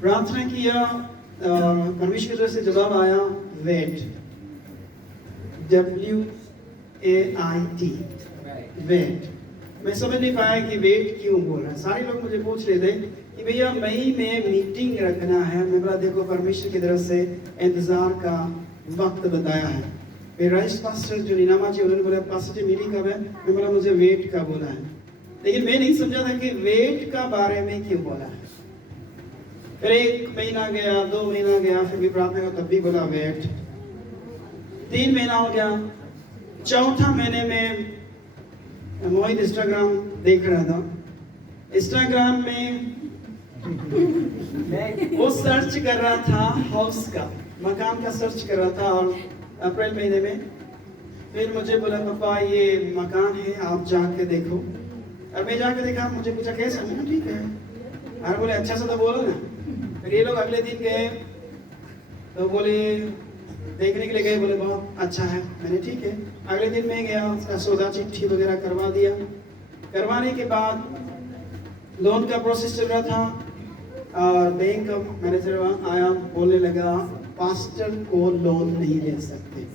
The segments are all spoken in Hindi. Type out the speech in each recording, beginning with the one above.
प्रार्थना किया, परमेश्वर की तरफ से जवाब आया वेट, WAIT, वेट। मैं समझ नहीं पाया कि वेट क्यों बोल रहा है। सारे लोग मुझे पूछ रहे थे कि भैया मई में मीटिंग रखना है। मैं बोला देखो परमेश्वर की तरफ से इंतजार का वक्त बताया है। फिर राइस पास्टर जो नीनामा जी उन्होंने बोला पास्टर जी मीटिंग कब है? मैं बोला मुझे वेट का बोला है, लेकिन मैं नहीं समझा था कि वेट का बारे में क्यों बोला है। फिर 1 महीना गया, 2 महीना गया, फिर भी प्रार्थना का तब भी बोला वेट। 3 महीना हो गया, 4था महीने में मोहित इंस्टाग्राम देख रहा था। इंस्टाग्राम में वो सर्च कर रहा था हाउस का, मकान का सर्च कर रहा था, और अप्रैल महीने में फिर मुझे बोला पापा ये मकान है आप जाके देखो। और मैं जाके देखा, मुझे पूछा कैसा? मैंने ठीक है। और बोले अच्छा सा तो बोलो ना। फिर ये लोग अगले दिन गए तो बोले देखने के लिए गए, बोले बहुत अच्छा है। मैंने ठीक है। अगले दिन मैं गया, उसका सौदा चिट्ठी वगैरह करवा दिया। करवाने के बाद लोन का प्रोसेस चल रहा था और बैंक का मैनेजर आया, बोलने लगा पास्टर को लोन नहीं दे सकते।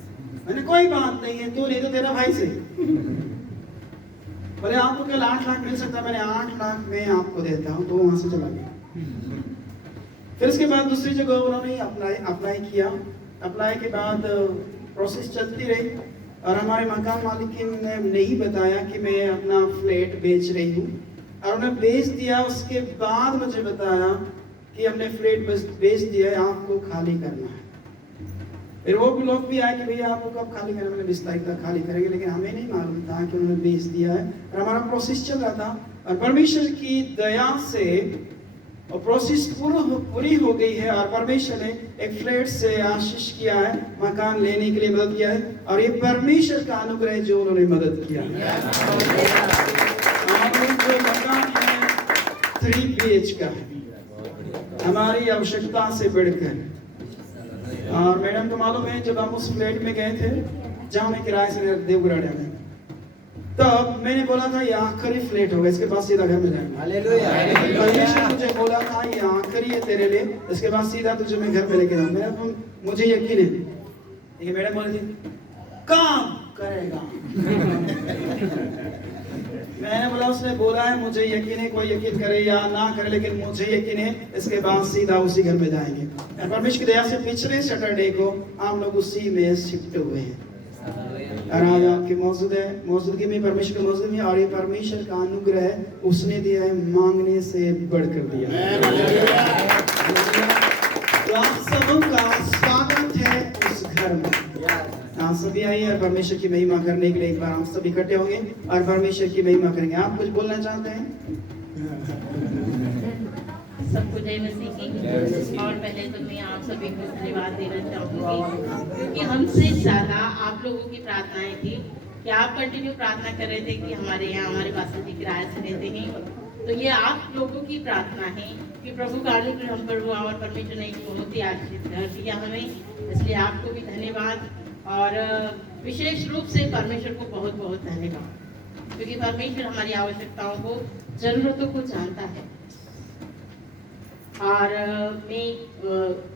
मैंने कोई बात नहीं है, तू नहीं तो तेरा भाई से। बोले आपको कल 8 लाख मिल सकता है। मैंने 8 लाख में आपको देता हूँ, तो वहां से चला गया। फिर उसके बाद दूसरी जगह उन्होंने अप्लाई किया। अप्लाई के बाद प्रोसेस चलती रही और हमारे मकान मालिक ने नहीं बताया कि मैं अपना फ्लैट बेच रही हूँ, और उन्हें बेच दिया। उसके बाद मुझे बताया कि हमने फ्लैट बेच दिया है, आपको खाली करना है। फिर वो लोग भी आए कि भैया आपको कब खाली करना? मैंने 20 तारीख तक खाली करेंगे, लेकिन हमें नहीं मालूम था कि उन्होंने बेच दिया है। और हमारा प्रोसेस चल रहा था और परमेश्वर की दया से और प्रोसेस पूरी हो गई है, और परमेश्वर ने एक फ्लैट से आशीष किया है, मकान लेने के लिए मदद किया है, और ये परमेश्वर का अनुग्रह है जो उन्होंने मदद किया है। जो मकान है 3 BH का है, हमारी आवश्यकता से बढ़कर। और मैडम को मालूम है जब हम उस फ्लैट में गए थे जहाँ मैं किराए से देवगढ़ में, तब मैंने बोला था ये आखिरी फ्लैट होगा, इसके बाद सीधा घर में जाएंगे। हालेलुया। परमेश्वर मुझे बोला था ये आखिरी है तेरे लिए, इसके बाद सीधा तुझे मैं घर पे लेके जाऊंगा। मुझे यकीन है। लेकिन मैडम बोली थी काम करेगा। मैंने बोला उसने बोला है मुझे यकीन है, कोई यकीन करे या ना करे, लेकिन मुझे यकीन है इसके बाद सीधा उसी घर में जाएंगे। परमेश्वर की दया से पिछले सैटरडे को हम लोग उसी में शिफ्ट हुए हैं, और आज आपकी मौजूदगी में परमेश्वर की मौजूदगी में, और ये परमेश्वर का अनुग्रह उसने दिया है, मांगने से बढ़कर दिया है। तो आप सबका स्वागत है उस घर में। आप सभी आइए और परमेश्वर की महिमा करने के लिए एक बार हम सब इकट्ठे होंगे और परमेश्वर की महिमा करेंगे। आप कुछ बोलना चाहते हैं? सबको जय मसीह की। और पहले तो मैं आप सभी को धन्यवाद देना चाहूँगी कि हमसे ज़्यादा आप लोगों की प्रार्थनाएं थी कि आप कंटिन्यू प्रार्थना कर रहे थे कि हमारे यहाँ हमारे पास जी किराए से रहते हैं। तो ये आप लोगों की प्रार्थना है कि प्रभु का अनुग्रह हम पर हुआ और परमेश्वर ने बहुत ही आशीष दिया हमें, इसलिए आपको भी धन्यवाद। और विशेष रूप से परमेश्वर को बहुत बहुत धन्यवाद, क्योंकि परमेश्वर हमारी आवश्यकताओं को, जरूरतों को जानता है। और मैं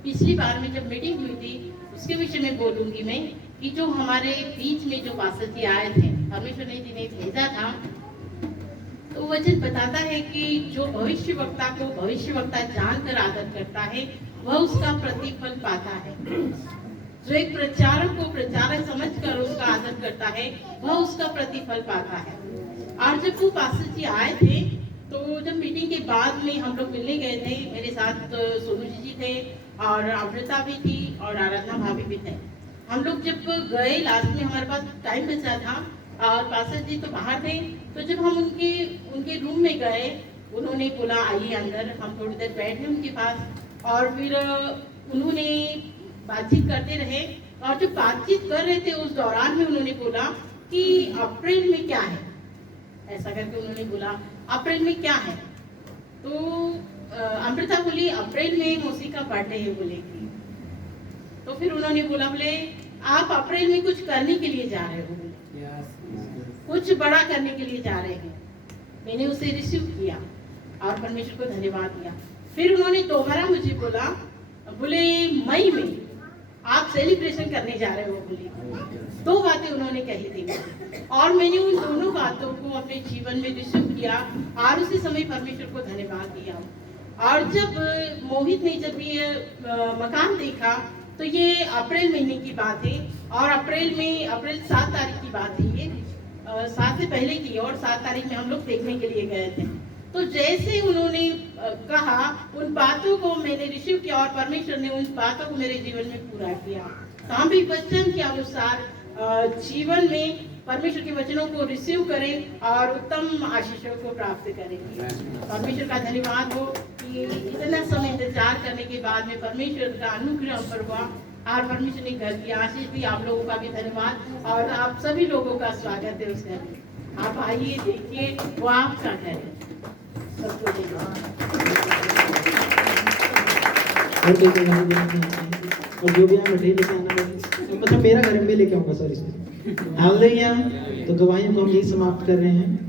पिछली बार में जब मीटिंग हुई थी उसके विषय में बोलूंगी मैं कि जो हमारे बीच में जो पास्टर जी आए थे, परमेश्वर ने जिन्हें भेजा था, तो वचन बताता है कि जो भविष्यवक्ता को भविष्यवक्ता जानकर आदर करता है वह उसका प्रतिफल पाता है। जो एक प्रचारक को प्रचारक समझकर उसका आदर करता है वह उसका प्रतिफल पाता है। और जब वो पास्टर जी आए थे तो जब मीटिंग के बाद में हम लोग मिलने गए थे, मेरे साथ सोनू जी थे और अमृता भी थी और आराधना भाभी भी थे। हम लोग जब गए लास्ट में हमारे पास टाइम बचा था और पास्टर जी तो बाहर थे, तो जब हम उनके रूम में गए उन्होंने बोला आइए अंदर। हम थोड़ी देर बैठे उनके पास और फिर उन्होंने बातचीत करते रहे, और जब बातचीत कर रहे थे उस दौरान में उन्होंने बोला कि अप्रैल में क्या है, ऐसा करके उन्होंने बोला अप्रैल में क्या है। तो अमृता बोली अप्रैल में मौसी का बर्थडे है बोलेगी। तो फिर उन्होंने बोला बोले आप अप्रैल में कुछ करने के लिए जा रहे हो, कुछ बड़ा करने के लिए जा रहे हैं। मैंने उसे रिसीव किया और परमेश्वर को धन्यवाद दिया। फिर उन्होंने दोबारा मुझे बोले मई में आप सेलिब्रेशन करने जा रहे हो बोली। 2 बातें उन्होंने कही थी और मैंने उन दोनों बातों को अपने जीवन में रिसीव किया और उसी समय परमेश्वर को धन्यवाद दिया। और जब मोहित ने जब ये मकान देखा तो ये अप्रैल महीने की बात है और अप्रैल 7 तारीख की बात है, ये 7 से पहले की और 7 तारीख में हम लोग देखने के लिए गए थे। तो जैसे उन्होंने कहा उन बातों को मैंने रिसीव किया और परमेश्वर ने उन बातों को मेरे जीवन में पूरा किया। सामूहिक वचन के अनुसार जीवन में परमेश्वर के वचनों को रिसीव करें और उत्तम आशीषों को प्राप्त करें। परमेश्वर का धन्यवाद हो कि इतना समय इंतजार करने के बाद में परमेश्वर का अनुग्रह हम पर हुआ और परमेश्वर ने घर की आशीष भी। आप लोगों का भी धन्यवाद और आप सभी लोगों का स्वागत है उस घर में। आप आइए, देखिए, वो आपका घर है। सबको धन्यवाद। और कोई गाने देना चाहते हैं और जो भी आप मिठाई लेके आना मतलब मेरा घर में लेके आऊँगा सर इसमें। हालेलुया। तो गवाहियों को हम यही समाप्त कर रहे हैं।